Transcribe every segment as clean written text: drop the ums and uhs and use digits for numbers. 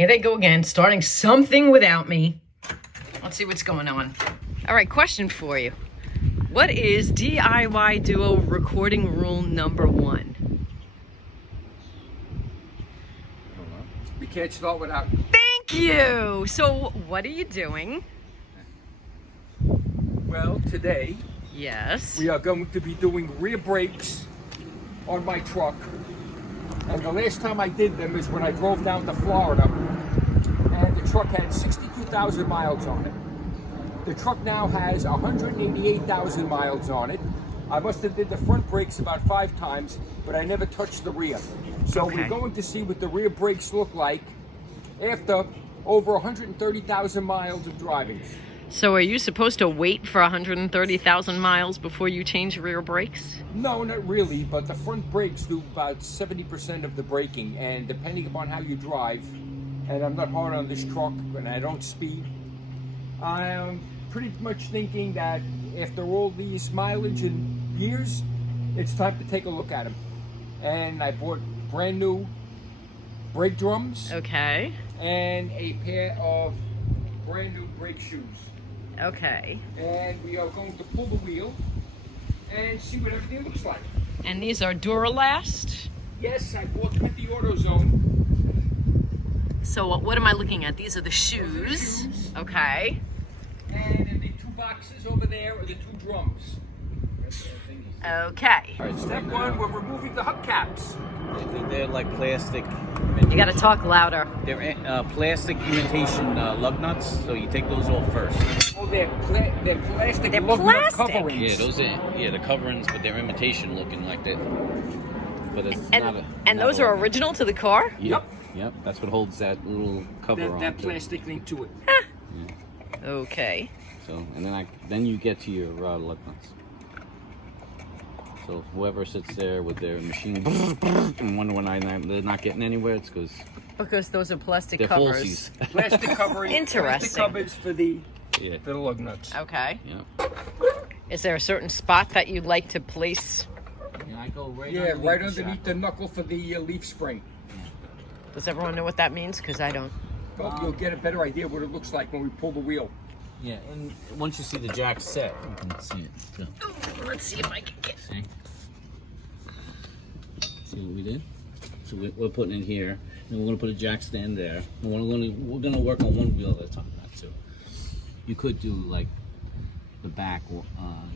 Here they go again, starting something without me. Let's see what's going on. All right, question for you. What is DIY Duo recording rule number 1? We can't start without. Thank you. So what are you doing? Well, today Yes. we are going to be doing rear brakes on my truck. And the last time I did them is when I drove down to Florida, and the truck had 62,000 miles on it. The truck now has 188,000 miles on it. I must have did the front brakes about 5 times, but I never touched the rear. So Okay. we're going to see what the rear brakes look like after over 130,000 miles of driving. So are you supposed to wait for 130,000 miles before you change rear brakes? No, not really, but the front brakes do about 70% of the braking, and depending upon how you drive, and I'm not hard on this truck, and I don't speed, I'm pretty much thinking that after all these mileage and years, it's time to take a look at them. And I bought brand new brake drums Okay. and a pair of brand new brake shoes. Okay. And we are going to pull the wheel and see what everything looks like. And these are Duralast. Yes, I bought them at the AutoZone. So what am I looking at? These are the shoes. Okay. And in the 2 boxes over there are the 2 drums. Okay. All right, step 1, we're removing the hubcaps. They're like plastic. You gotta talk louder. They're plastic imitation lug nuts, so you take those off first. Oh, they're plastic. They're lug nut plastic? coverings. Yeah, those are the coverings, but they're imitation looking like that. But it's not a, And not those a- are original to the car? Yep. Yep. That's what holds that little cover on. That plastic thing to it. Okay. So, and then you get to your lug nuts. So whoever sits there with their machine and wonder when they're not getting anywhere, it's Because those are plastic they're covers. falsies. Plastic covering. Interesting. Plastic covers for the Yeah. lug nuts. Okay. Yeah. Is there a certain spot that you'd like to place? And I go right Yeah, underneath right the underneath shaft. the knuckle for the leaf spring. Does everyone know what that means? Because I don't. Well, you'll get a better idea what it looks like when we pull the wheel. Yeah, and once you see the jack set, you can see it. So, Let's see if I can get. see? See what we did? So we're putting in here, and we're gonna put a jack stand there. And we're gonna work on one wheel at a time. So you could do like the back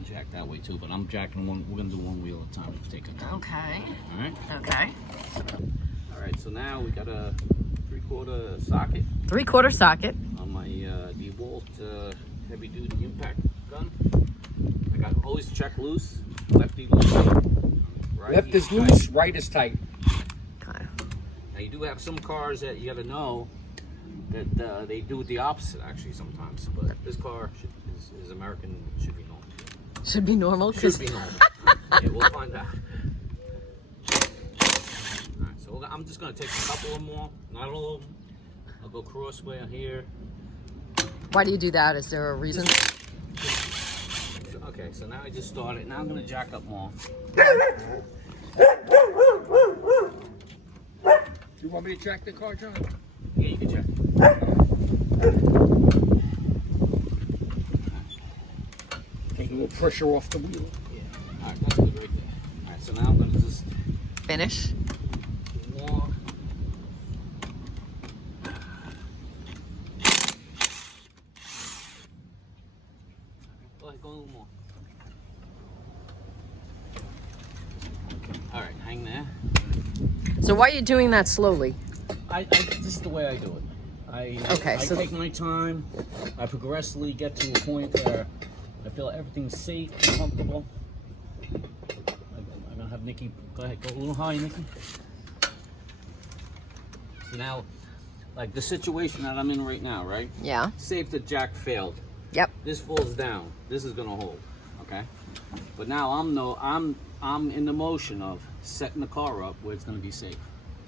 jack that way too, but I'm jacking one. We're gonna do one wheel at a time. Take it. Okay. All right. Okay. All right. So now we got a 3/4 socket 3/4 socket. on my DeWalt heavy duty impact gun. I got always check loose, lefty loose. Right Left is loose, right is tight. Okay. Now you do have some cars that you got to know that they do the opposite actually sometimes, but this car is American, should be normal. Should be normal. Should be normal. Yeah, we'll find out. All right, so I'm just gonna take a couple of more, not all of them. I'll go crossway on here. Why do you do that? Is there a reason? Okay, so now I just started. Now I'm gonna jack up more. You want me to jack the car, John? Yeah, you can jack. Take a little pressure off the wheel. Yeah. All right, that's good right there. All right, so now I'm gonna just Finish. more. Go ahead, go a little more. All right, hang there. So why are you doing that slowly? This is the way I do it. I so- take my time. I progressively get to a point where I feel everything's safe and comfortable. I'm gonna have Nikki go ahead, go a little high, Nikki. So now, like the situation that I'm in right now, right? Yeah. Say if the jack failed, Yep. this falls down. This is gonna hold, okay? But now I'm in the motion of setting the car up where it's gonna be safe.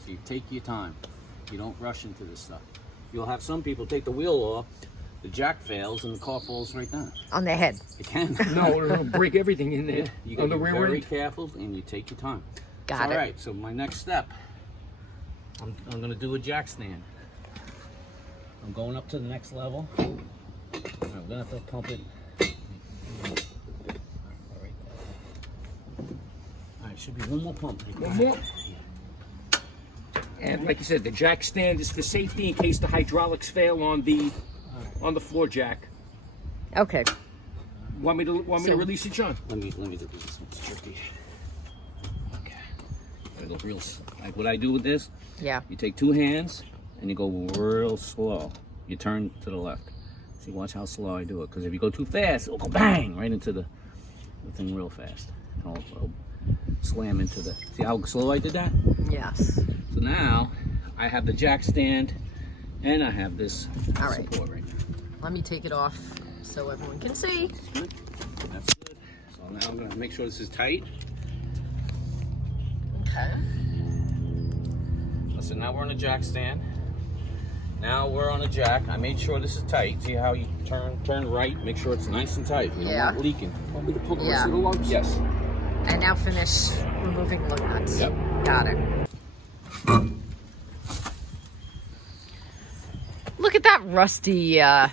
So you take your time. You don't rush into this stuff. You'll have some people take the wheel off, the jack fails, and the car falls right down. On their head. It can. No, it'll break everything in there. You On gotta the be rear very end. careful, and you take your time. Got it. All right. So my next step, I'm gonna do a jack stand. I'm going up to the next level. I'm gonna have to pump it. Alright, should be one more pump. One more. And like you said, the jack stand is for safety in case the hydraulics fail on the floor jack. Okay. Want me to release it, John? Let me do this. It's tricky. Okay. Gotta go real. Like what I do with this. Yeah. You take two hands and you go real slow. You turn to the left. See, watch how slow I do it. Because if you go too fast, it'll go bang right into the thing real fast. It'll slam into the. See how slow I did that? Yes. So now I have the jack stand and I have this support right now. Let me take it off so everyone can see. That's good. So now I'm going to make sure this is tight. Okay. So now we're on a jack stand. Now we're on a jack. I made sure this is tight. See how you turn right, make sure it's nice and tight. You don't want it leaking. Want me to pull the rest of the lugs? Yes. And now finish removing lug nuts. Yep. Got it. Look at that rusty, All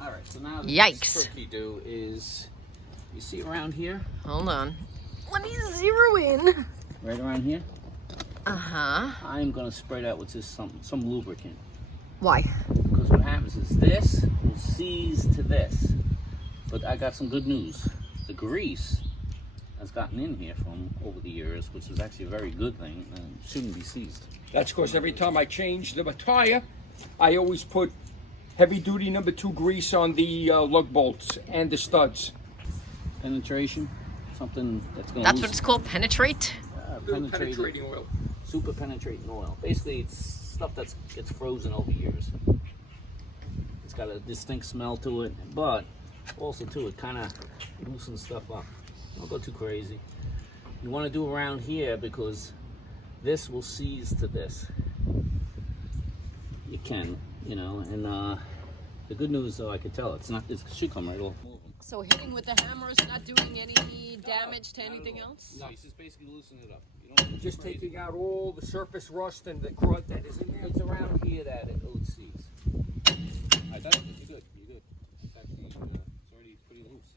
right, so now the Yikes. next trick you do is, you see around here? hold on. Let me zero in. Right around here? Uh-huh. I'm going to spray that with just some lubricant. Why? Because what happens is this will seize to this. But I got some good news. The grease has gotten in here from over the years, which is actually a very good thing and shouldn't be seized. That's because every time I change the tire, I always put heavy-duty number 2 grease on the lug bolts and the studs. Penetration, something that's going to That's what it's called, penetrate? Penetrating oil. Super penetrating oil. Basically, it's stuff that gets frozen over years. It's got a distinct smell to it, but also too, it kind of loosens stuff up. Don't go too crazy. You want to do around here because this will seize to this. You can, you know, and the good news though, I could tell it should come right off. So hitting with the hammer is not doing any damage to anything else? No, it's just basically loosening it up. You don't want to Just taking out all the surface rust and the crud that is in there. It's around here that it will seize. Alright, that's good. You're good. You're good. It's actually it's already pretty loose.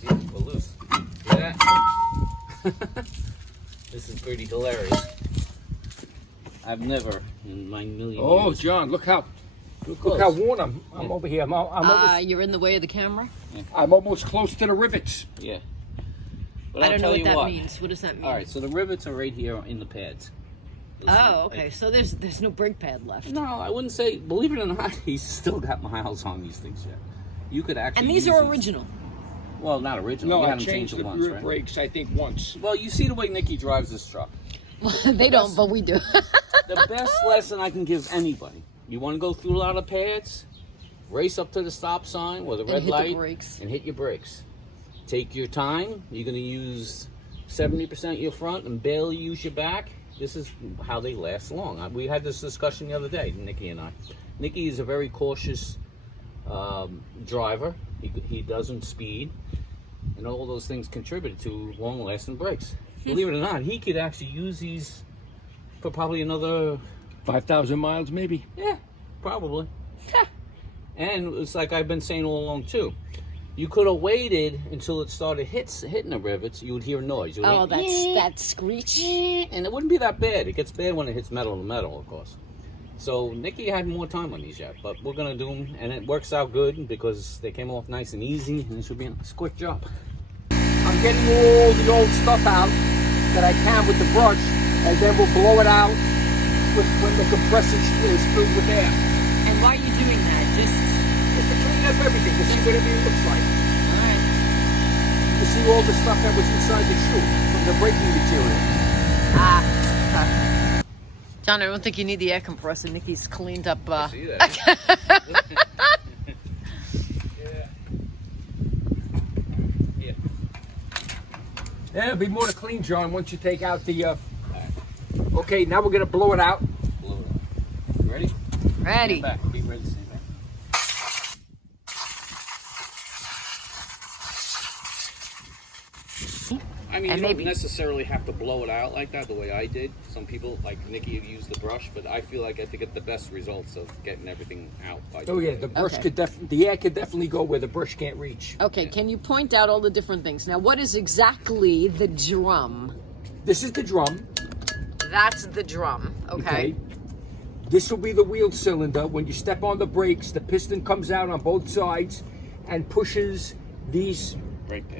See, we're loose. See that? This is pretty hilarious. I've never in my million Oh, years. John, look how close. worn I'm over here. You're in the way of the camera? I'm almost close to the rivets. Yeah. But I I'll don't know tell what you that means. What does that mean? All right, so the rivets are right here in the pads. Oh, okay. So there's no brake pad left. No, I wouldn't say. Believe it or not, he's still got miles on these things yet. You could actually. And these use are original. Well, not original. No, You I had them changed changed the once, rear right? brakes, I think, once. Well, you see the way Nikki drives this truck. They don't, but we do. The best lesson I can give anybody: you want to go through a lot of pads, race up to the stop sign or the red hit the light, brakes. and hit your brakes. Take your time. You're going to use 70% your front and barely use your back. This is how they last long. We had this discussion the other day, Nikki and I. Nikki is a very cautious driver. He doesn't speed, and all those things contribute to long-lasting brakes. Believe it or not, he could actually use these for probably another 5,000 miles, maybe. Yeah, probably. And it's like I've been saying all along too. You could have waited until it started hitting the rivets. You would hear a noise. You would Oh, hear, that's that screech. and it wouldn't be that bad. It gets bad when it hits metal to metal, of course. So Nikki had more time on these yet, but we're gonna do them, and it works out good because they came off nice and easy, and it should be a quick job. I'm getting all the old stuff out that I can with the brush, and then we'll blow it out when the compressor is filled with air. And why are you doing that? Just Just to clean up everything, to see what everything looks like. all right. To see all the stuff that was inside the shoe from the braking material. John, I don't think you need the air compressor. Nikki's cleaned up. See that? Yeah. Yeah, it'll be more to clean, John, once you take out the... Okay, now we're going to blow it out. Blow it up. You ready? Ready. Stand back. Be ready to stand back. I mean, And you maybe- don't necessarily have to blow it out like that the way I did. Some people, like Nikki, use the brush, but I feel like I have to get the best results of getting everything out. By Oh yeah, the brush Okay. could the air could definitely go where the brush can't reach. Okay, can you point out all the different things? Now, what is exactly the drum? This is the drum. That's the drum, okay? This will be the wheel cylinder. When you step on the brakes, the piston comes out on both sides and pushes these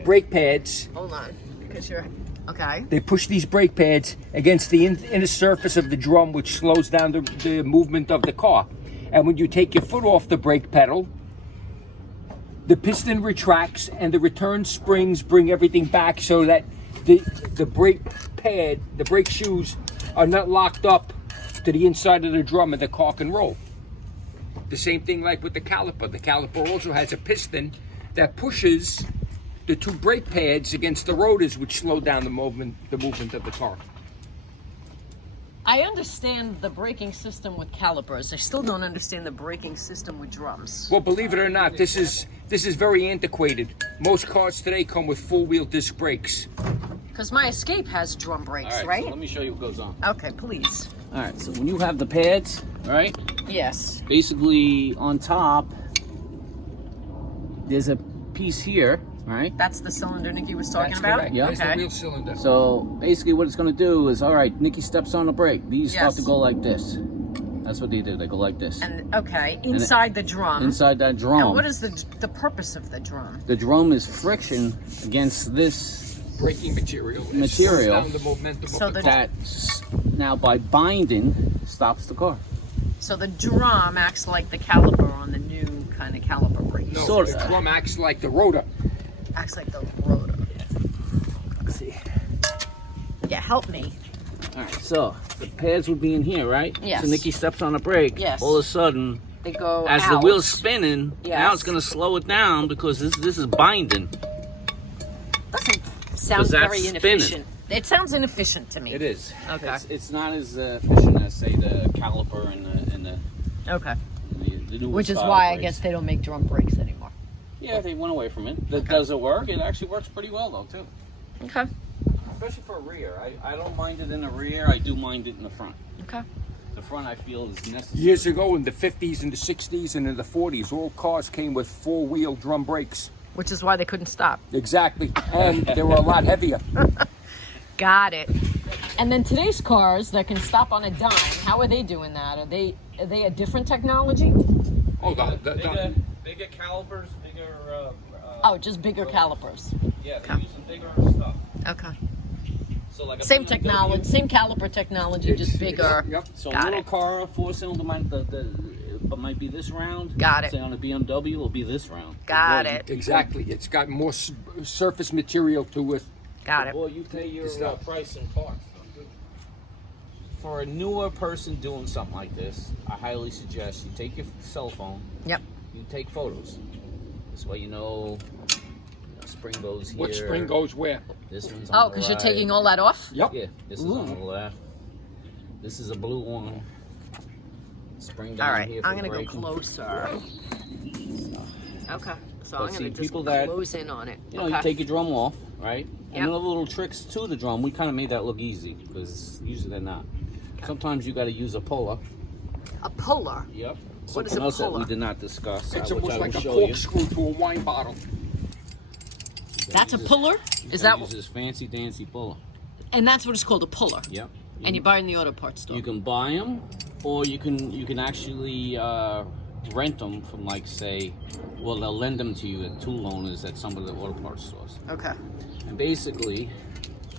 brake pads. Hold on, because you're, okay. They push these brake pads against the inner surface of the drum, which slows down the movement of the car. And when you take your foot off the brake pedal, the piston retracts and the return springs bring everything back so that the brake pad, the brake shoes are not locked up to the inside of the drum and the car can roll. The same thing like with the caliper. The caliper also has a piston that pushes the two brake pads against the rotors, which slow down the movement of the car. I understand the braking system with calipers. I still don't understand the braking system with drums. Well, believe it or not, this is very antiquated. Most cars today come with four-wheel disc brakes. Because my Escape has drum brakes, All right, right? so let me show you what goes on. Okay, please. All right, so when you have the pads, right? Yes. Basically, on top, there's a piece here, right? That's the cylinder Nikki was talking That's about? correct. Yeah. There's the Okay. wheel cylinder. So basically, what it's going to do is, all right, Nikki steps on the brake. These start Yes. to go like this. That's what they do. They go like this. And okay, inside the drum. Inside that drum. And what is the purpose of the drum? The drum is friction against this Braking material. It Material. slows down the momentum So of the the- car. that now by binding stops the car. So the drum acts like the caliper on the new kind of caliper brakes. No, Sorta. the drum acts like the rotor. Acts like the rotor. Let's see. Yeah, help me. All right, so the pads would be in here, right? Yes. So Nikki steps on the brake. Yes. All of a sudden, They go as out. the wheel's spinning, now Yes. it's going to slow it down because this is binding. Doesn't sound 'Cause that's very spinning. inefficient. It sounds inefficient to me. It is. Okay. It's not as efficient as say the caliper and the Okay. newer Which is style why I brakes. guess they don't make drum brakes anymore. Yeah, they went away from it. That Okay. does it work? It actually works pretty well though too. Okay. Especially for rear. I don't mind it in the rear. I do mind it in the front. Okay. The front I feel is necessary. Years ago, in the 50s and the 60s and in the 40s, all cars came with four-wheel drum brakes. Which is why they couldn't stop. Exactly. And they were a lot heavier. Got it. And then today's cars that can stop on a dime, how are they doing that? Are they a different technology? Oh, Bigger calipers, bigger. Oh, just bigger calipers. Yeah, they're using bigger stuff. Okay. So like a Same BMW. technology, same caliper technology, just bigger. Yep. So Got little it. car, four-cylinder might be this round. Got it. Say on a BMW, it'll be this round. Got The more it. Exactly. It's got more surface material to it. Got The it. more you pay your Stop. price in parts. For a newer person doing something like this, I highly suggest you take your cell phone. Yep. You take photos. This way you know spring goes here. What spring goes where? This one's on Oh, the because you're right. taking all that off? Yep. Yeah, this is on the left. This is a blue one. Spring down All right, here. I'm for gonna go braking. closer. Okay, so But I'm see, gonna just people that- close in on it. You know, Okay. you take your drum off, right? Yep. And the little tricks to the drum, we kind of made that look easy because usually they're not. Sometimes you got to use a puller. A puller. Yep. What is Something a else that puller? we did not discuss. It's which almost I like will a show you. corkscrew to a wine bottle. That's a uses- puller? Is that uses fancy dancy puller? and that's what it's called, a puller. Yep. And you buy it in the auto parts store. You can buy them, or you can actually rent them from like say, well they'll lend them to you at tool owners at some of the auto parts stores. Okay. And basically,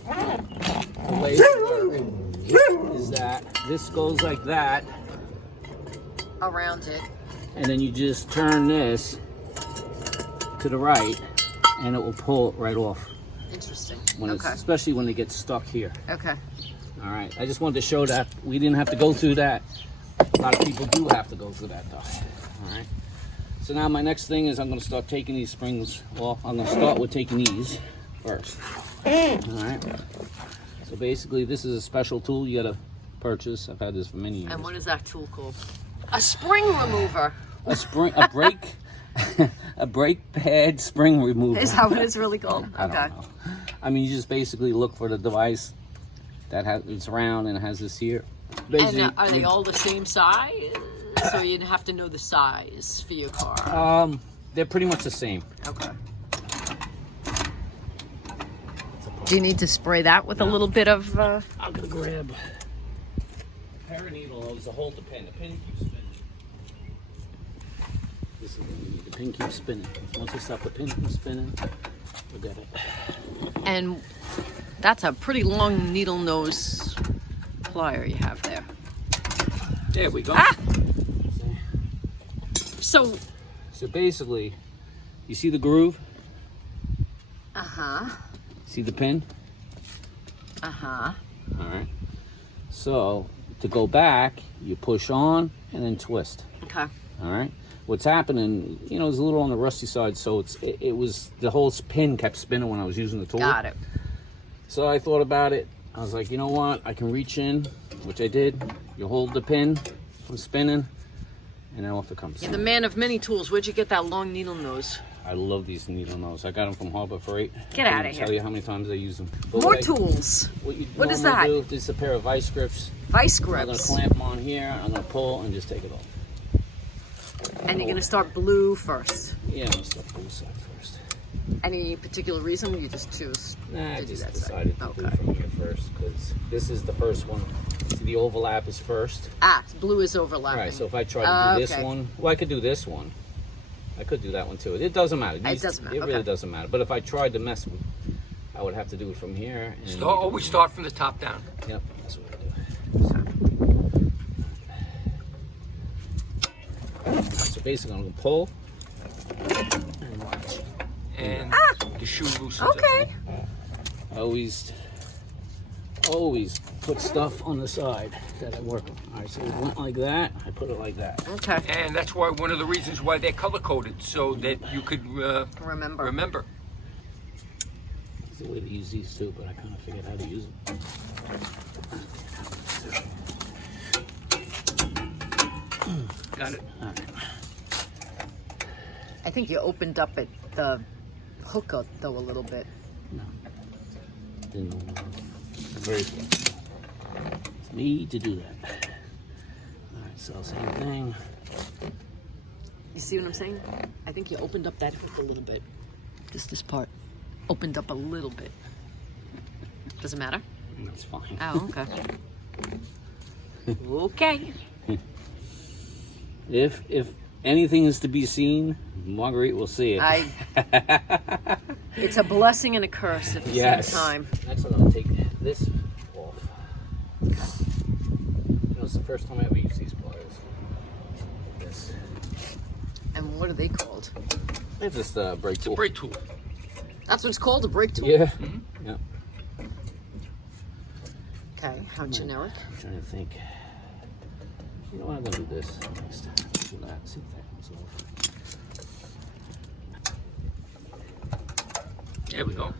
the way it works is that this goes like that, Around it. and then you just turn this to the right, and it will pull it right off. Interesting. When Okay. especially when it gets stuck here. Okay. All right, I just wanted to show that we didn't have to go through that. A lot of people do have to go through that though. All right. So now my next thing is I'm going to start taking these springs off. I'm going to start with taking these first. All right. So basically, this is a special tool you got to purchase. I've had this for many years. And what is that tool called? A spring remover. A spring, a brake, A brake pad spring remover. Is that what it's really called? I don't know. I mean, you just basically look for the device that has, it's round and it has this here. Basically, And are they all the same size? So you'd have to know the size for your car. they're pretty much the same. Okay. Do you need to spray that with a little bit of... I'm gonna grab a pair of needles to hold the pin. The pin keeps spinning. This is what we need. The pin keeps spinning. Once we stop the pin from spinning, we'll get it. And that's a pretty long needle nose plier you have there. There we go. Ah! So basically, you see the groove? Uh-huh. See the pin? Uh-huh. All right. So to go back, you push on and then twist. Okay. All right. What's happening? You know, it's a little on the rusty side, so it was the whole pin kept spinning when I was using the tool. Got it. So I thought about it. I was like, you know what? I can reach in, which I did. You hold the pin from spinning, and then off it comes. You're the man of many tools. Where'd you get that long needle nose? I love these needle nose. I got them from Harbor Freight. Get I outta can't here. Tell you how many times I use them. But More tools. What is that? Do, this is a pair of vice grips. Vice I'm gonna grips. clamp them on here. I'm gonna pull and just take it off. And you're gonna start blue first. Yeah, I'm gonna start blue side first. Any particular reason? You just choose Nah, I to do just that decided side? to do from here first because this is the first one. See, the overlap is first. Ah, blue is overlapping. All right, so if I try to do this okay. one, well, I could do this one. I could do that one too. It doesn't matter. It doesn't matter, It really okay. doesn't matter. But if I tried to mess with, I would have to do it from here. And Always start from the top down. Yep, that's what I do. So basically, I'm gonna pull and watch. And the shoe loosens. Okay. I always put stuff on the side that I work on. All right, so it went like that. I put it like that. Okay. And that's why one of the reasons why they're color coded, so that you could Remember. remember. There's a way to use these too, but I kind of figured how to use them. Got it. All right. I think you opened up the hook though a little bit. No. Didn't know. Very good. It's me to do that. All right, so same thing. You see what I'm saying? I think you opened up that hook a little bit. Just this part. Opened up a little bit. Does it matter? That's fine. Oh, okay. Okay. If anything is to be seen, Marguerite will see it. It's a blessing and a curse at the same time. Next, I'm gonna take this off. You know, it's the first time I ever use these pliers. This. And what are they called? It's just a brake tool. Brake tool. That's what it's called, a brake tool? Yeah. Yeah. Okay, how generic? I'm trying to think. You know what? I'm gonna do this next time. Do that. See if that comes off. There we go.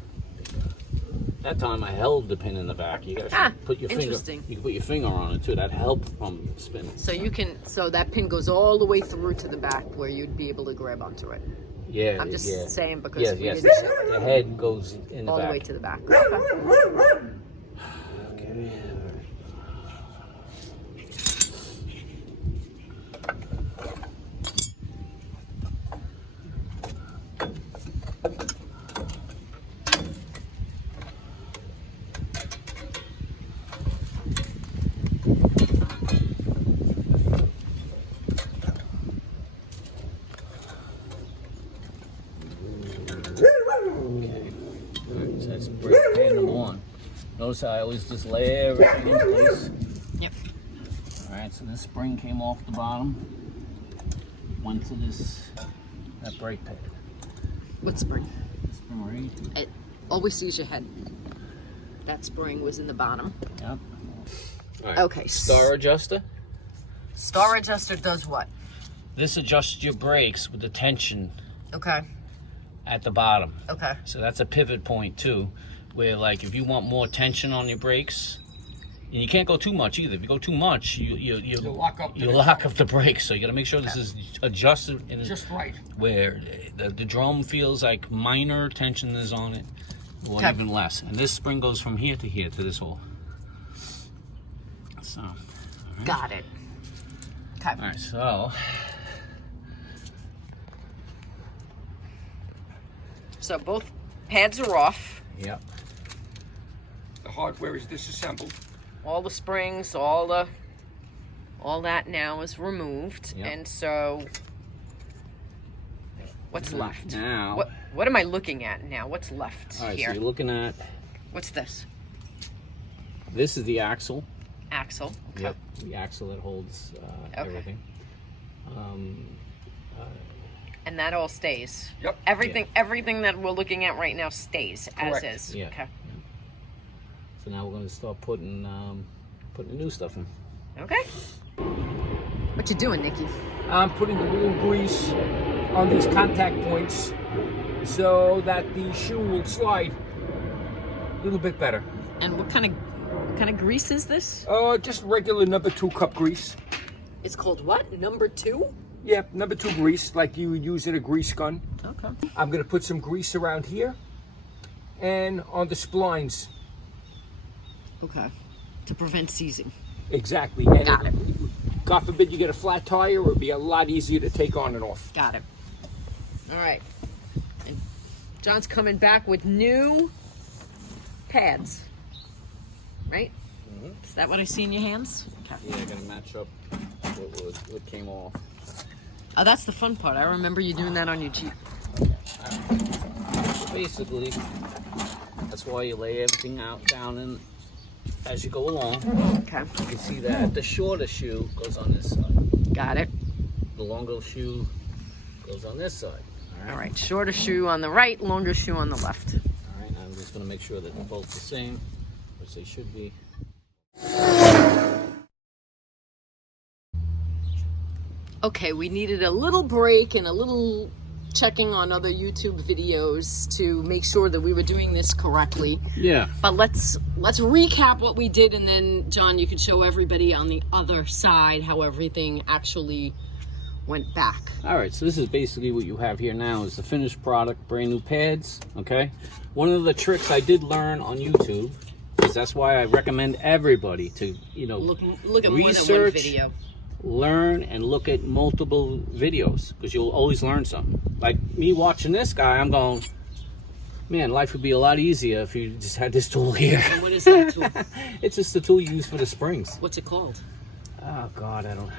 That time I held the pin in the back. You gotta put your finger. Interesting. You can put your finger on it too. That helped from spinning. So that pin goes all the way through to the back where you'd be able to grab onto it. Yeah. I'm just saying because Yes, we yes. didn't show it. The head goes in the All back. the way to the back. Okay. So that's brake pad number one. Notice how I always just lay everything in place. Yep. Alright, so this spring came off the bottom, went to that brake pad. What spring? This spring right here. It always sees your head. That spring was in the bottom. Yep. Alright. Okay. Star adjuster. Star adjuster does what? This adjusts your brakes with the tension Okay. at the bottom. Okay. So that's a pivot point too, where like if you want more tension on your brakes, And you can't go too much either. If you go too much, you lock up. lock up the brakes. So you got to make sure this is adjusted in Just right. where the drum feels like minor tension is on it, or even less. And this spring goes from here to this hole. So, all right. Got it. Okay. All right, so. So both pads are off. Yep. The hardware is disassembled. All the springs, all that now is removed. Yep. And so what's left? Now. What am I looking at now? What's left All right, here? so you're looking at. What's this? This is the axle. Axle. Okay. Yep. The axle that holds everything. And that all stays. Yep. Everything that we're looking at right now stays Correct. as is. Yeah. Okay. So now we're going to start putting the new stuff in. Okay. What you doing, Nikki? I'm putting a little grease on these contact points so that the shoe will slide a little bit better. And what kind of grease is this? Just regular number 2 cup grease. It's called what? Number 2? Yeah, number 2 grease, like you would use in a grease gun. Okay. I'm gonna put some grease around here and on the splines. Okay. To prevent seizing. Exactly. And Got it. God forbid you get a flat tire, it'll be a lot easier to take on and off. Got it. All right. And John's coming back with new pads. Right? Mm-hmm. Is that what I see in your hands? Okay. Yeah, I got to match up what came off. Oh, that's the fun part. I remember you doing that on your Jeep. So basically, that's why you lay everything out down and as you go along. Okay. You can see that the shorter shoe goes on this side. Got it. The longer shoe goes on this side. All right. Shorter shoe on the right, longer shoe on the left. All right, I'm just going to make sure that they're both the same, which they should be. Okay, we needed a little break and a little checking on other YouTube videos to make sure that we were doing this correctly. Yeah. But let's recap what we did, and then John, you can show everybody on the other side how everything actually went back. All right, so this is basically what you have here now is the finished product, brand new pads, okay? One of the tricks I did learn on YouTube is that's why I recommend everybody to, Look at more than one research, video. learn, and look at multiple videos because you'll always learn something. Like me watching this guy, I'm going, man, life would be a lot easier if you just had this tool here. And what is that tool? It's just the tool you use for the springs. What's it called? Oh, God, I don't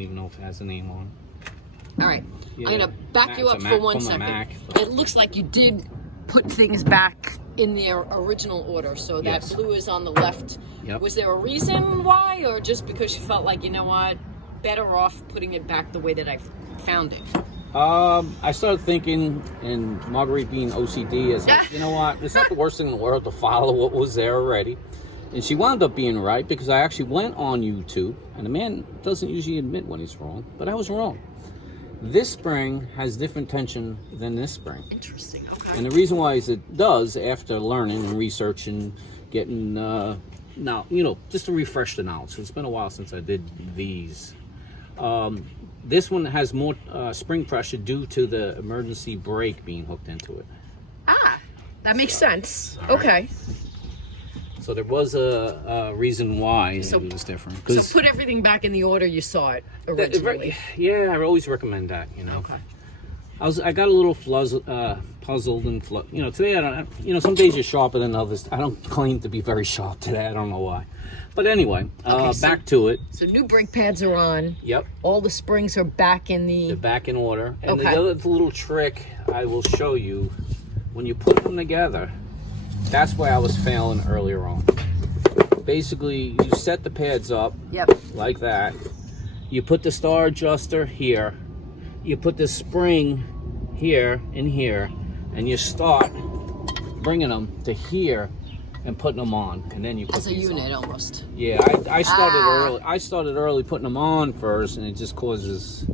even know if it has a name on it. All right, Yeah. I'm gonna back you up for 1 second. Mac. It looks like you did put things back in their original order, so that Yes. blue is on the left. Yep. Was there a reason why, or just because you felt like, you know what, better off putting it back the way that I found it? I started thinking, and Marguerite being OCD, is like, you know what, it's not the worst thing in the world to follow what was there already. And she wound up being right because I actually went on YouTube, and the man doesn't usually admit when he's wrong, but I was wrong. This spring has different tension than this spring. Interesting. Okay. And the reason why is it does, after learning and researching, getting, now, just to refresh the knowledge. It's been a while since I did these. This one has more spring pressure due to the emergency brake being hooked into it. Ah, that makes sense. Okay. So there was a reason why it was different. So put everything back in the order you saw it originally. Yeah, I always recommend that. Okay. I got a little puzzled and today I don't. Some days you're sharper than others. I don't claim to be very sharp today. I don't know why. But anyway, back to it. So new brake pads are on. Yep. All the springs are back in the. They're back in order. And Okay. the other little trick I will show you when you put them together. That's why I was failing earlier on. Basically, you set the pads up like that. You put the star adjuster here. You put the spring here and here. And you start bringing them to here and putting them on. And then you put As a these unit on. almost. Yeah, I started early. I started early putting them on first, and it just causes...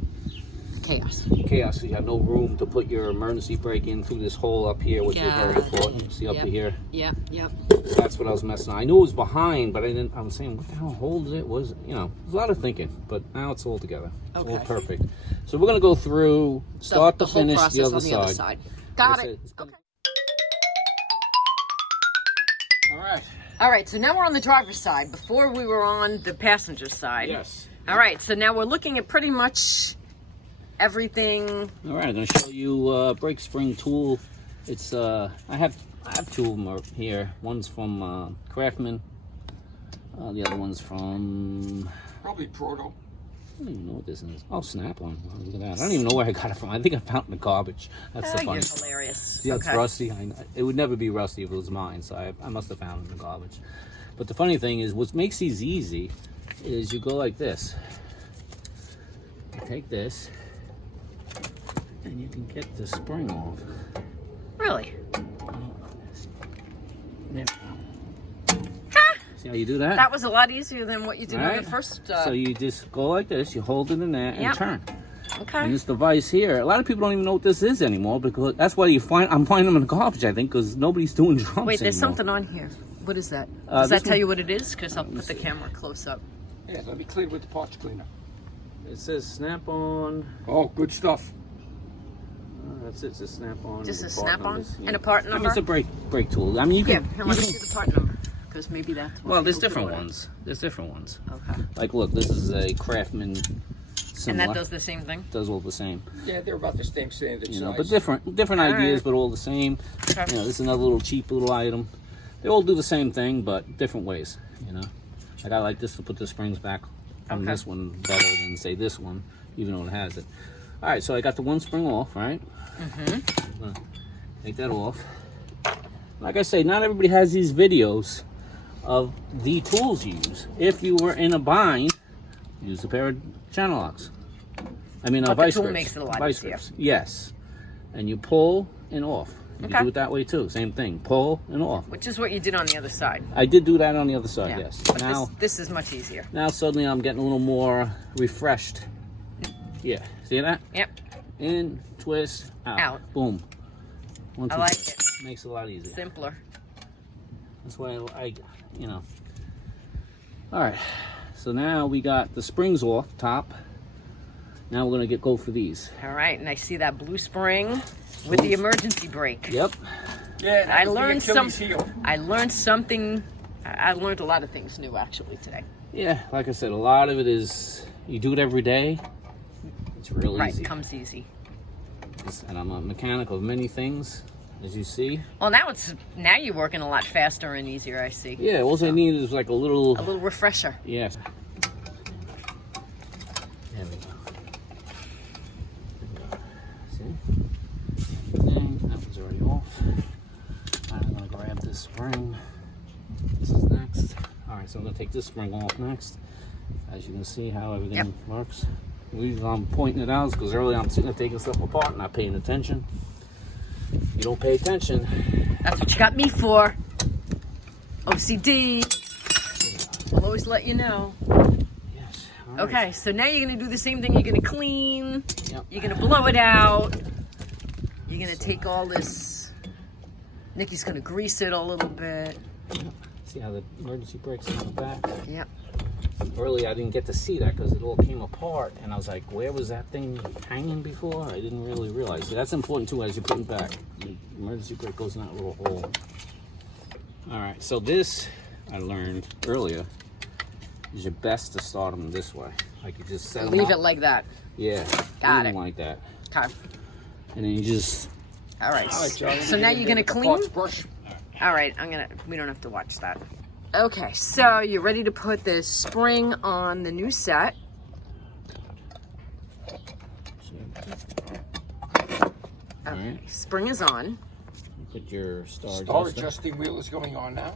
Chaos. Chaos. So you have no room to put your emergency brake in through this hole up here, which is very important. See up to here? Yep, yep. That's what I was messing on. I knew it was behind, but I was saying, what the hell hole is it? Was, you know, there's a lot of thinking, but now it's all together. It's all perfect. So we're going to go through, start to finish the other side. Got it. Okay. All right, so now we're on the driver's side. Before we were on the passenger side. Yes. All right, so now we're looking at pretty much everything. All right, I'm going to show you brake spring tool. It's I have two of them here. One's from Craftsman. The other one's from Probably Proto. I don't even know what this is. Oh, Snap-on. Oh, look at that. I don't even know where I got it from. I think I found it in the garbage. That's the funny. You're hilarious. Yeah, it's rusty. It would never be rusty if it was mine, so I must have found it in the garbage. But the funny thing is, what makes these easy is you go like this. You take this, and you can get the spring off. Really? There. See how you do that? That was a lot easier than what you did on the first. So you just go like this, you hold it in there and turn. Okay. And this device here, a lot of people don't even know what this is anymore, because that's why I'm finding them in the garbage, I think, because nobody's doing drums Wait, there's anymore. something on here. What is that? Does that tell you what it is? Because I'll put the camera close up. Yeah, let me clean it with the parts cleaner. It says Snap-on. Oh, good stuff. That's it. It's a Snap-on. Just a Snap-on and a part number. I mean, it's a brake tool. I mean, you can. Here, let me see the part number, because maybe that's. Well, there's different ones. There's different ones. Okay. Like, look, this is a Craftsman. Similar. And that does the same thing. Does all the same. Yeah, they're about the same standard size. You know, but different ideas, but all the same. Okay. You know, this is another little cheap little item. They all do the same thing, but different ways. You know, like I like this to put the springs back on this one better than say this one, even though it has it. All right, so I got the one spring off, right? I'm gonna take that off. Like I say, not everybody has these videos of the tools you use. If you were in a bind, use a pair of channel locks. I mean, But vice the tool grips. makes it a lot Vice easier. grips. Yes. And you pull and off. You can do it that way too. Same thing. Pull and off. Which is what you did on the other side. I did do that on the other side, Yeah. yes. But Now, this is much easier. now suddenly I'm getting a little more refreshed. Yeah. See that? Yep. In, twist, out. Out. Boom. One, I two, like three. it. Makes it a lot easier. Simpler. That's why I, you know. All right. So now we got the springs off top. Now we're gonna go for these. All right, and I see that blue spring with the emergency brake. Yep. Yeah, I learned I I learned something. I learned a lot of things new actually today. Yeah, like I said, a lot of it is you do it every day. It's real Right, easy. comes easy. And I'm a mechanic of many things, as you see. Well, now you're working a lot faster and easier. I see. Yeah, all I need is like a little refresher. Yes. There we go. See? And that one's already off. I'm gonna grab this spring. This is next. Alright, so I'm gonna take this spring off next. As you can see how everything works. The reason I'm pointing it out is because earlier I'm sitting there taking stuff apart, not paying attention. You don't pay attention. That's what you got me for. OCD. I'll always let you know. Yes. Okay, so now you're gonna do the same thing. You're gonna clean. Yep. You're gonna blow it out. You're gonna take all this. Nikki's gonna grease it a little bit. See how the emergency brake's on the back? Yep. Earlier I didn't get to see that because it all came apart, and I was like, where was that thing hanging before? I didn't really realize. So that's important too as you put it back. The emergency brake goes in that little hole. Alright, so this I learned earlier is your best to start them this way. Like you just set them Leave up. it like that. Yeah. Got leave it. them like that. Okay. And then you just... All right. John, So now you're gonna clean. Parts brush. All right. We don't have to watch that. Okay. So you're ready to put this spring on the new set. Okay. Alright. Spring is on. Put your star Adjusting wheel is going on now.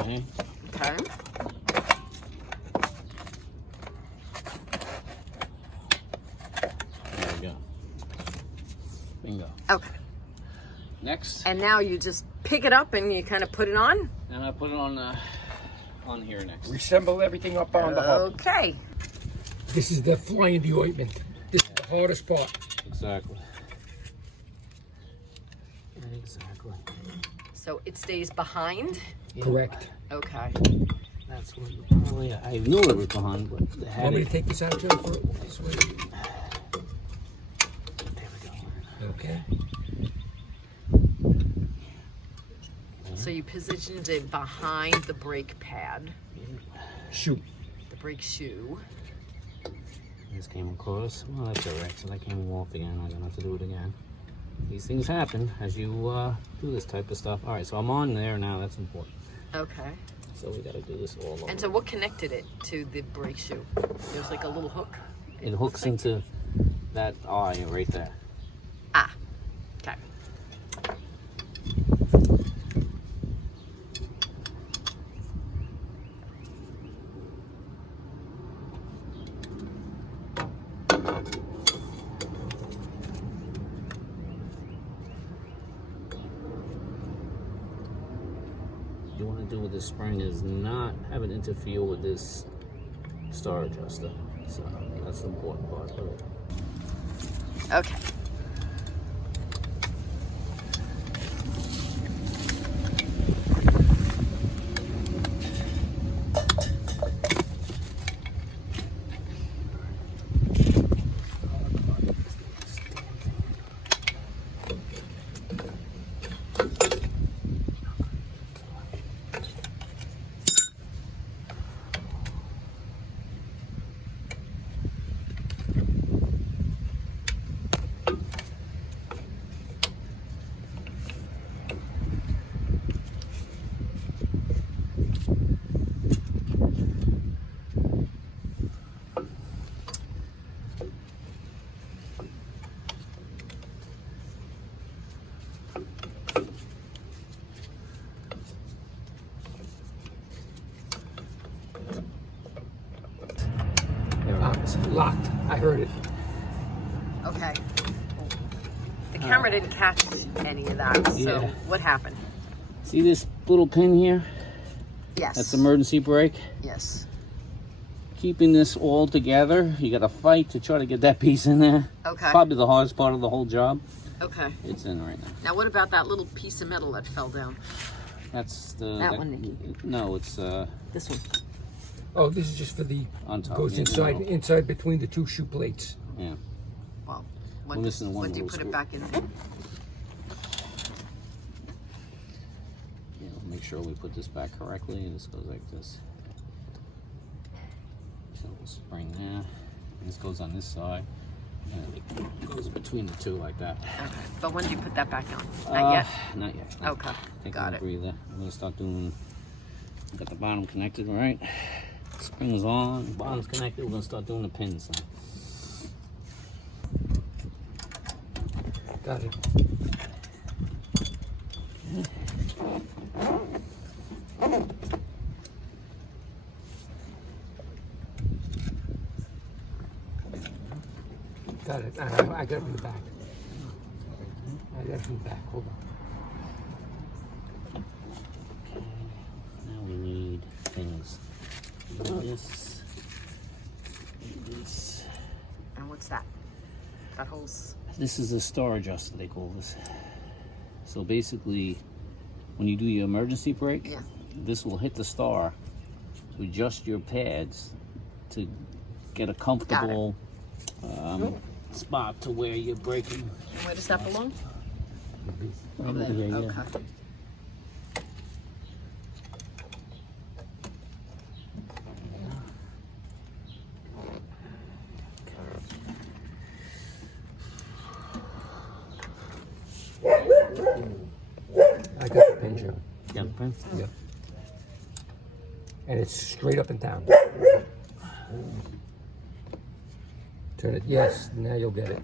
Okay. Okay. There we go. Bingo. Okay. Next. And now you just pick it up and you kind of put it on. And I put it on on here next. Reassemble everything up on the hub. Okay. This is the fly in the ointment. This is the hardest part. Exactly. Exactly. So it stays behind? Yeah. Correct. Okay. That's what probably I knew it was behind, but they had Want me it. to take this out, Jennifer? This way. There we go. Okay. So you positioned it behind the brake pad, Shoot. the brake shoe. This came across. Well, that's alright. So that came off again. I'm gonna have to do it again. These things happen as you do this type of stuff. All right, so I'm on there now. That's important. Okay. So we got to do this all over. And so what connected it to the brake shoe? There's like a little hook. It hooks into that eye right there. Ah. Okay. What you want to do with this spring is not have it interfere with this star adjuster. So that's the important part. Okay. It's locked. I heard it. Okay. The camera didn't catch any of that. So Yeah. what happened? See this little pin here? Yes. That's emergency brake. Yes. Keeping this all together, you got to fight to try to get that piece in there. Okay. Probably the hardest part of the whole job. Okay. It's in right now. Now what about that little piece of metal that fell down? That's the That one, Nikki. No, it's This one. Oh, this is just for the on top. goes Yeah, inside no. inside between the two shoe plates. Yeah. Well, Well, when, this is one when do you little put screw. it back in? Yeah, make sure we put this back correctly, and this goes like this. So we'll spring there. And this goes on this side, and it goes between the two like that. Okay. But when do you put that back on? Not yet? Not yet. Okay. Take Got a it. breather. I'm gonna start doing. Got the bottom connected, right? Springs on, bottom's connected. We're gonna start doing the pins now. Got it. Got it. I got it from the back. I got it from the back. Hold on. Okay. Now we need pins. This. This. And what's that? That holds. This is a star adjuster, they call this. So basically, when you do your emergency brake, Yeah. this will hit the star to adjust your pads to get a comfortable spot to where you're braking. And where does that belong? Over here, yeah. Okay. I got the pin, Jim. Yeah, the pin? Yeah. And it's straight up and down. Turn it. Yes. Now you'll get it.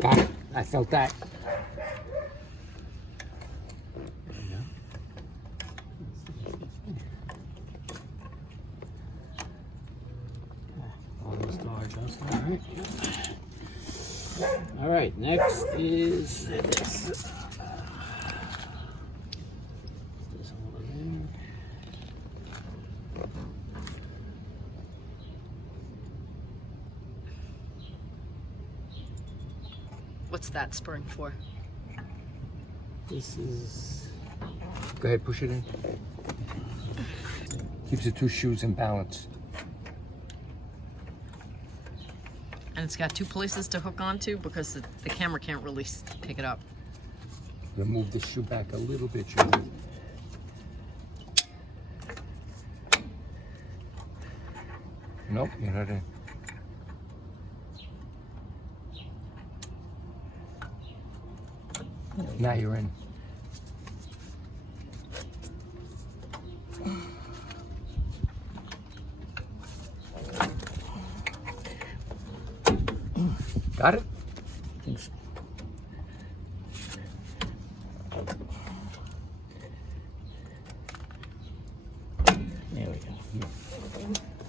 Got it. I felt that. On the star adjuster, right? All right, next is this. This over there. What's that spring for? This is. Go ahead, push it in. Keeps the two shoes in balance. And it's got two places to hook onto because the camera can't really pick it up. I'm gonna move the shoe back a little bit, Julie. Nope, you're not in. Now you're in. Got it? Think so. There we go.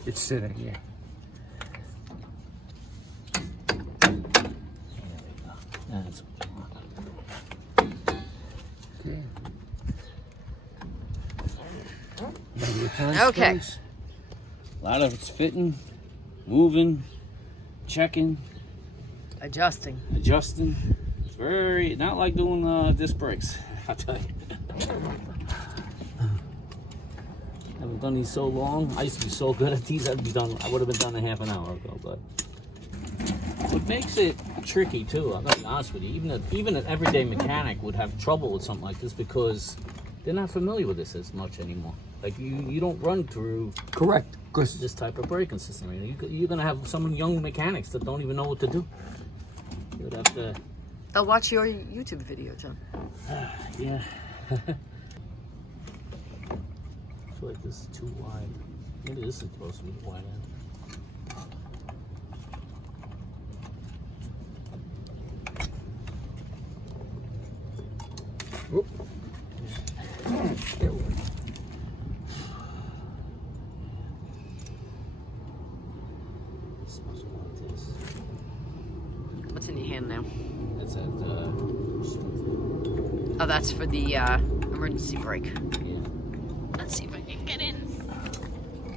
It's sitting here. There we go. That's what we want. Okay. Okay. Please. A lot of it's fitting, moving, checking, Adjusting. adjusting. It's very not like doing disc brakes. I'll tell you. Haven't done these so long. I used to be so good at these. I would have been done a half an hour ago. But what makes it tricky too, I'm gonna be honest with you. Even an everyday mechanic would have trouble with something like this because they're not familiar with this as much anymore. Like you don't run through Correct. Because this type of braking system. You're gonna have some young mechanics that don't even know what to do. You would have to. They'll watch your YouTube video, John. Yeah. I feel like this is too wide. Maybe this is supposed to be the wide end. Whoop. There we go. It's supposed to go like this. What's in your hand now? That's at Oh, that's for the emergency brake. yeah. Let's see if I can get in.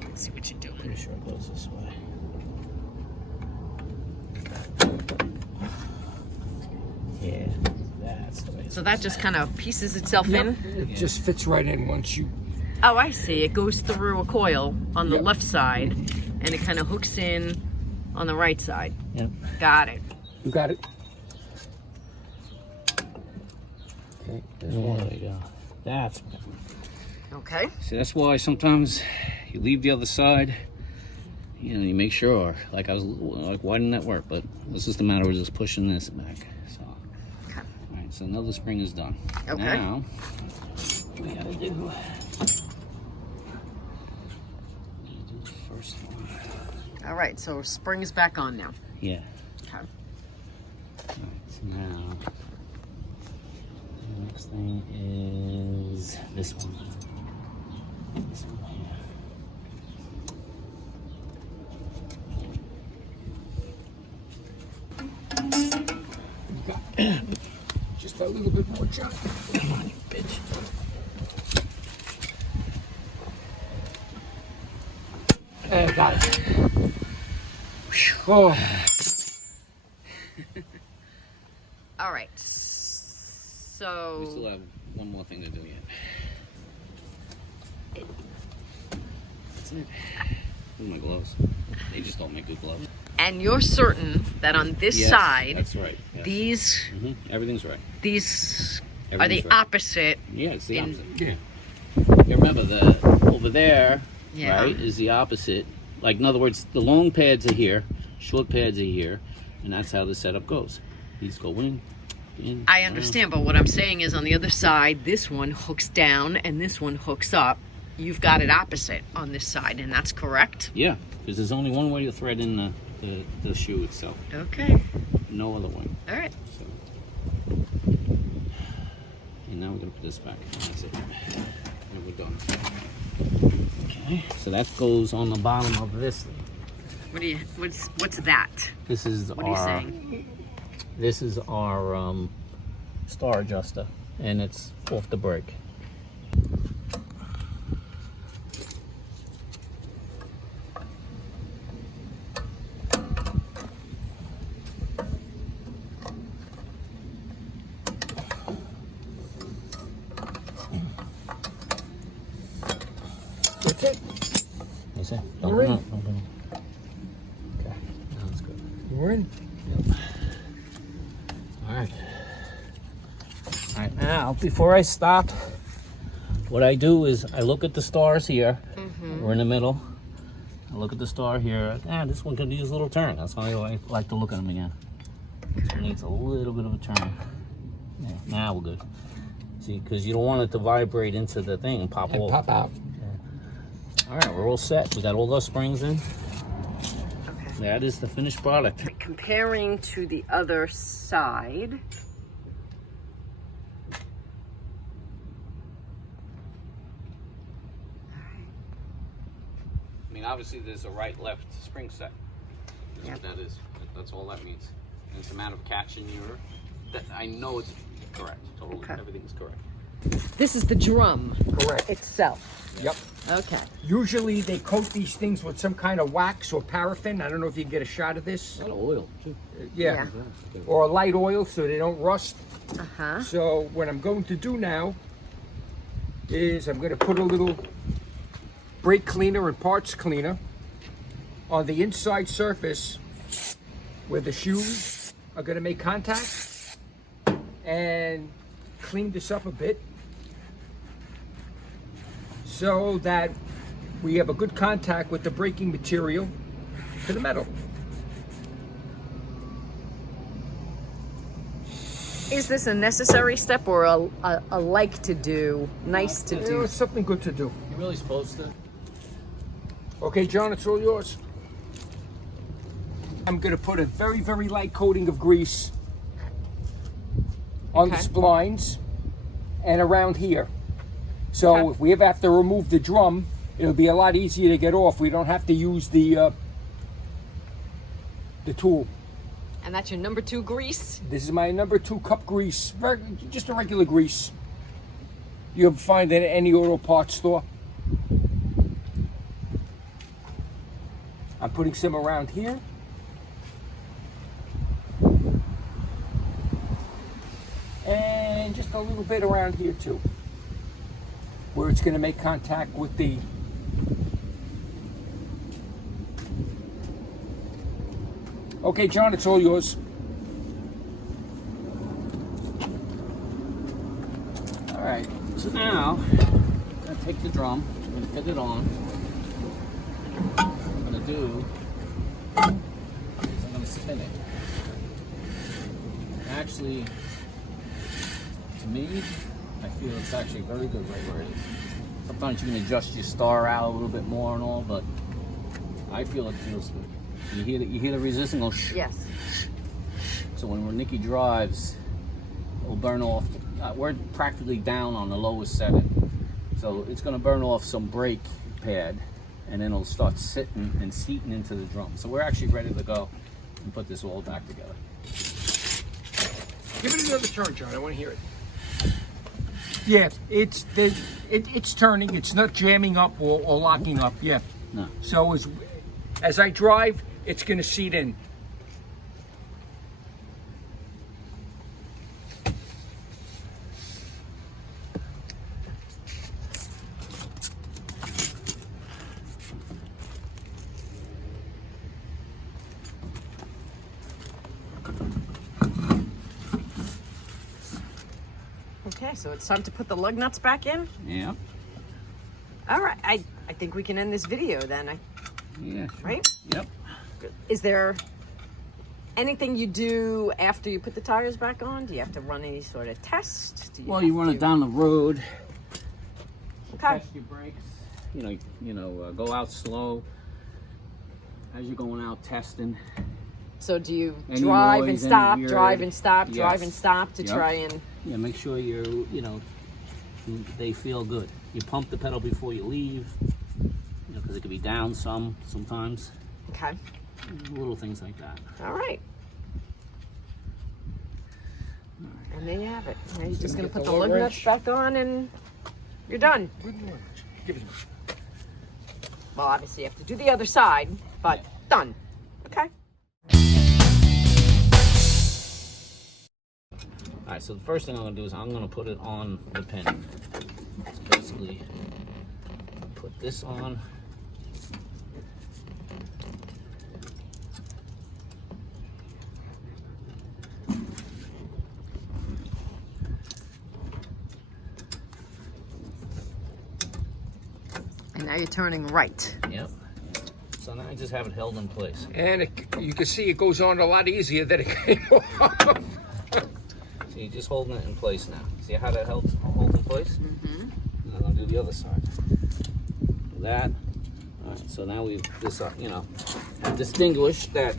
Let's see what you're doing. Pretty sure it goes this way. Yeah, that's the way. So that just kind of pieces itself in? It just fits right in once you. Oh, I see. It goes through a coil on the Yep. left side, and it kind of hooks in on the right side. Yep. Got it. You got it. Okay, there's There one. we go. That's Okay. see. That's why sometimes you leave the other side. You know, you make sure. Like I was like, why didn't that work? But this is the matter with just pushing this back. So, Okay. all right. So another spring is done. Okay. Now we gotta do. The first one. All right. So spring is back on now. Yeah. Okay. All right. So now the next thing is this one. This one here. You got it. Just a little bit more, John. Come on, you bitch. There, got it. Oh, All right. We So still have one more thing to do yet. Where's my gloves? They just don't make good gloves. and you're certain that on this Yes, side, that's right. Yes. these Everything's right. are the Everything's right. opposite. Yeah, it's the in- opposite. yeah. You remember the over there, Yeah. right, is the opposite. Like in other words, the long pads are here, short pads are here, and that's how the setup goes. These go in. I understand, but what I'm saying is on the other side, this one hooks down and this one hooks up. You've got it opposite on this side, and that's correct? Yeah, because there's only one way to thread in the shoe itself. Okay. No other way. All right. So. And now we're gonna put this back. That's it. And we're done. Okay. So that goes on the bottom of this thing. What's that? This is What are you our saying? This is our star adjuster, and it's off the brake. That's it. You see? We're in. Okay, that's good. We're in. Yep. All right. All right, now, before I stop, what I do is I look at the stars here. We're in the middle. I look at the star here. This one could use a little turn. That's why I like to look at them again. This one needs a little bit of a turn. Yeah, now we're good. See, because you don't want it to vibrate into the thing and pop off. Pop out. All right, we're all set. We got all those springs in. Okay. That is the finished product. Comparing to the other side. I mean, obviously there's a right-left spring set. That's what that is. That's all that means. And it's a matter of catching your... I know it's correct. Totally. Okay. Everything's correct. This is the drum Correct. itself. Yep. Okay. Usually they coat these things with some kind of wax or paraffin. I don't know if you can get a shot of this. A lot of oil, too. Yeah. Or a light oil so they don't rust. Uh-huh. So what I'm going to do now is I'm going to put a little brake cleaner and parts cleaner on the inside surface where the shoes are going to make contact and clean this up a bit so that we have a good contact with the braking material to the metal. Is this a necessary step or a like to do, nice to do? It's something good to do. You're really supposed to. Okay, John, it's all yours. I'm going to put a very, very light coating of grease on the splines and around here. So if we ever have to remove the drum, it'll be a lot easier to get off. We don't have to use the tool. And that's your number 2 grease? This is my number 2 cup grease. Just a regular grease. You'll find it at any auto parts store. I'm putting some around here. And just a little bit around here too, where it's going to make contact with the Okay, John, it's all yours. All right, so now I'm going to take the drum, I'm going to fit it on. What I'm going to do is I'm going to spin it. Actually, to me, I feel it's actually very good right where it is. Sometimes you can adjust your star out a little bit more and all, but I feel it feels good. You hear the resistance go shh. Yes. So when Nikki drives, it'll burn off. We're practically down on the lowest setting, so it's going to burn off some brake pad, and then it'll start sitting and seating into the drum. So we're actually ready to go and put this all back together. Give it another turn, John. I want to hear it. Yeah, it's turning. It's not jamming up or locking up. Yeah. No. So as I drive, it's going to seat in. Okay, so it's time to put the lug nuts back in. Yeah. All right, I think we can end this video then. Yeah. Sure. Right? Yep. Is there anything you do after you put the tires back on? Do you have to run any sort of test? Well, you run it down the road. Okay. Test your brakes. Go out slow as you're going out testing. So do you Any drive and noise, any stop, weird- drive and stop, drive Yes. and stop to Yep. try and... Yeah, make sure they feel good. You pump the pedal before you leave, because it could be down sometimes. Okay. Little things like that. All right. And there you have it. Now you're just Gonna going to get put the the lug lug nuts wrench. back on and you're done. Good lunch. Give it to me. Well, obviously you have to do the other side, but done. Okay. Alright, so the first thing I'm going to do is I'm going to put it on the pin. So basically, put this on. And now you're turning right. Yep. So now I just have it held in place. And you can see it goes on a lot easier than it came off. So you're just holding it in place now. See how that holds in place? Mm-hmm. And I'm going to do the other side. Do that. Alright, so now we've distinguished that.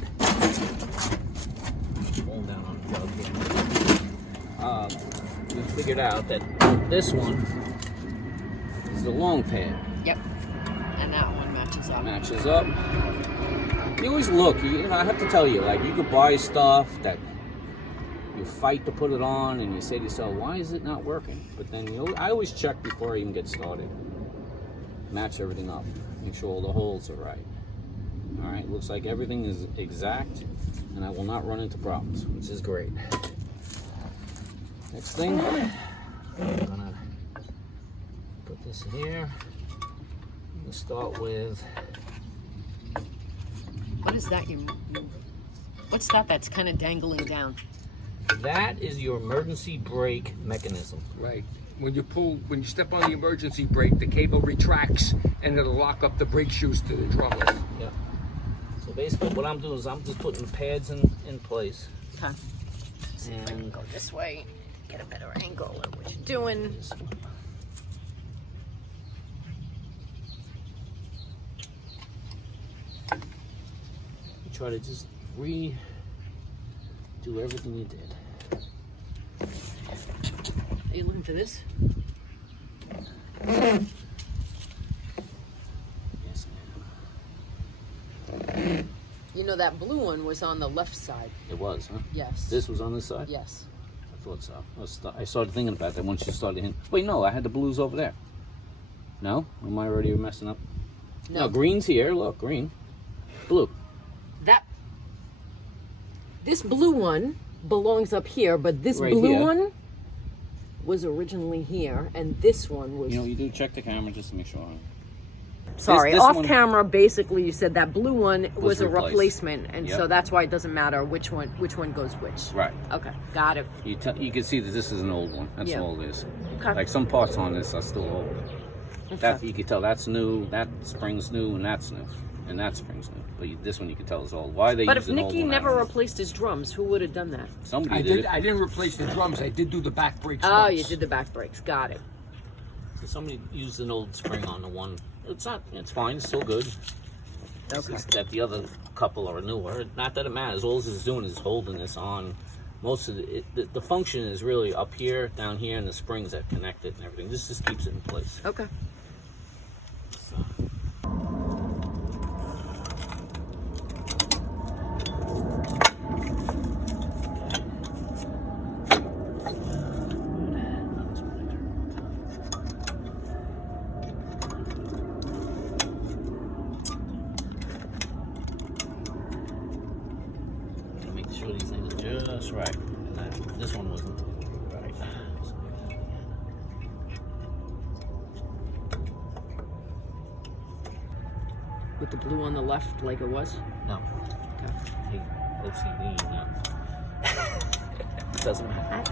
Hold down on the jug here. We figured out that this one is the long pad. Yep. And that one matches up. Matches up. You always look, I have to tell you, like, you could buy stuff that you fight to put it on and you say to yourself, why is it not working? But then I always check before I even get started. Match everything up. Make sure all the holes are right. Alright, looks like everything is exact and I will not run into problems, which is great. Next thing, I'm gonna put this here. I'm gonna start with, What is that? What's that that's kind of dangling down? that is your emergency brake mechanism. Right. When you step on the emergency brake, the cable retracts and it'll lock up the brake shoes to the drum. Yeah. So basically what I'm doing is I'm just putting the pads in place. Okay. See if I can go this way, get a better angle at what you're doing. Try to just redo everything you did. Are you looking for this? Yes, You know that blue one was on the left side. it was, huh? Yes. This was on this side? Yes. I thought so. I started thinking about that once you started hitting. Wait, no, I had the blues over there. No? Am I already messing up? No, green's here. Look, green. Blue. This blue one belongs up here, but this Right blue here. one was originally here, and this one was. You know, you do check the camera just to make sure. Sorry, this off one camera. Basically, you said that blue one was a replaced. replacement, and Yep. so that's why it doesn't matter which one goes which. Right. Okay, got it. You can see that this is an old one. That's Yeah. all it is. Okay. Like some parts on this are still old. That you can tell that's new. That spring's new, and that's new, and that spring's new. But this one you can tell is old. Why they? But use if an old Nicky one, I never don't know. replaced his drums, who would have done that? Somebody did it. I didn't replace the drums. I did do the back brakes. Oh, once. you did the back brakes. Got it. Somebody used an old spring on the one. It's not. It's fine. It's still good. It's Okay. just that the other couple are newer. Not that it matters. All it's doing is holding this on. Most of the function is really up here, down here, and the springs that connect it and everything. This just keeps it in place. Okay. So. Make sure these things are just right. This one wasn't right. With the blue on the left, like it was. No. Okay. Hey, OCD, no. Doesn't matter.